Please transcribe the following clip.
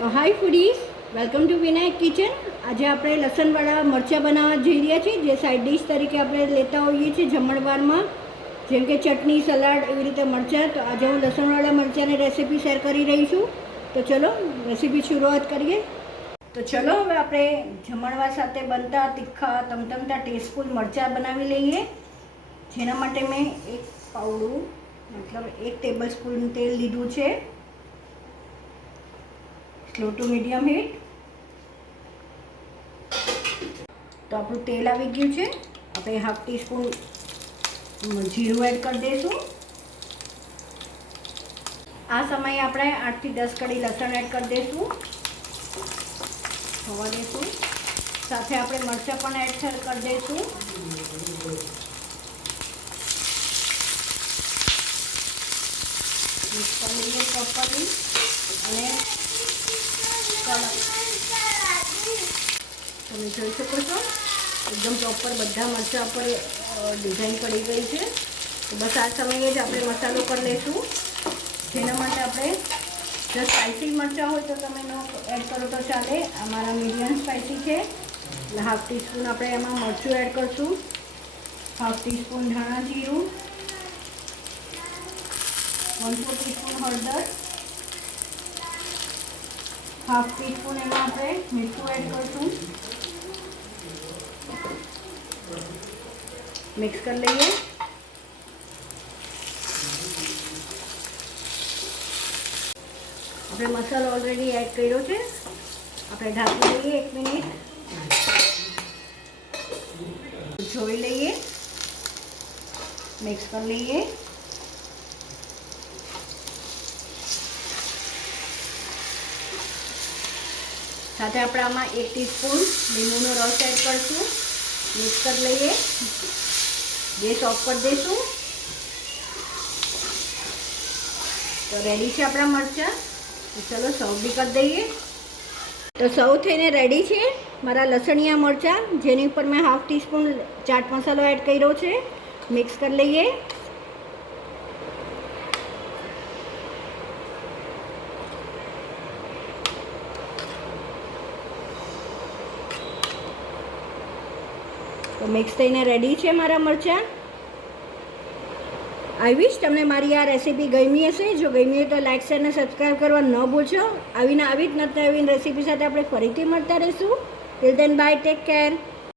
તો hi foodies, welcome to Vinayak kitchen. આજે આપણે લસણવાળા મરચાં બનાવવા જઈ રહ્યા છીએ, જે સાઈડ ડિશ તરીકે આપણે લેતા હોઈએ છીએ જમણવારમાં, જેમ કે ચટણી, સલાડ, એવી રીતે મરચાં. તો આજે હું લસણવાળા મરચાંની રેસીપી શેર કરી રહી છું. તો ચલો રેસીપી શરૂઆત કરીએ. તો ચલો હવે આપણે જમણવાર સાથે બનતા તીખા તમતમતા ટેસ્ટફુલ મરચાં બનાવી લઈએ. જેના માટે મેં એક પાવડું મતલબ 1 ટેબલ સ્પૂન તેલ લીધું છે. Slow to medium heat. તો આપણું તેલ આવી ગયું છે. આપણે 1/2 ટીસ્પૂન જીરું એડ કરી દઈશું. આ સમયે આપણે 8 થી 10 કળી લસણ એડ કરી દઈશું. થવા દઈશું. સાથે આપણે મરચાં પણ એડ કરી દઈશું. મિક્સ કરી લઈએ પ્રોપરલી. અને તમે જોઈ શકો છો એકદમ પ્રોપર બધા મરચાં ઉપર ડિઝાઇન પડી ગઈ છે. તો બસ આ સમયે જ આપણે મસાલો કરી લઈશું. જેના માટે આપણે જો સ્પાઇસી મરચાં હોય તો તમે નો એડ કરો તો ચાલે. અમારા મીડિયમ સ્પાઇસી છે એટલે 1/2 ટીસ્પૂન આપણે એમાં મરચું એડ કરીશું. 1/2 ટીસ્પૂન ધાણા જીરું, 1/4 ટીસ્પૂન હળદર, 1/2 ટીસ્પૂન એમાં આપણે મીઠું એડ કરીશું. મિક્સ કરી લઈએ. આપણે મસાલો ઓલરેડી એડ કર્યો છે. આપણે ઢાંકી લઈએ 1 મિનિટ. જોઈ લઈએ. મિક્સ કરી લઈએ. સાથે આપણે આમાં 1 ટીસ્પૂન લીંબુનો રસ એડ કરીશું. મિક્સ કરી લઈએ. ગેસ ઓફ કરી દઈશું. તો રેડી છે આપણા મરચાં. તો ચલો સર્વ બી કરી દઈએ. તો સર્વ થઈને રેડી છે મારા લસણિયા મરચાં, જેની ઉપર મેં 1/2 ટીસ્પૂન ચાટ મસાલો એડ કર્યો છે. મિક્સ કરી લઈએ. તો મિક્સ થઈને રેડી છે મારા મરચાં. આઈ વિશ તમને મારી આ રેસીપી ગમી હશે. જો ગમી હોય તો લાઇક, શેર અને સબસ્ક્રાઈબ કરવા ન ભૂલશો. આવી જ નવી રેસીપી સાથે આપણે ફરીથી મળતા રહીશું. Till then by, take care.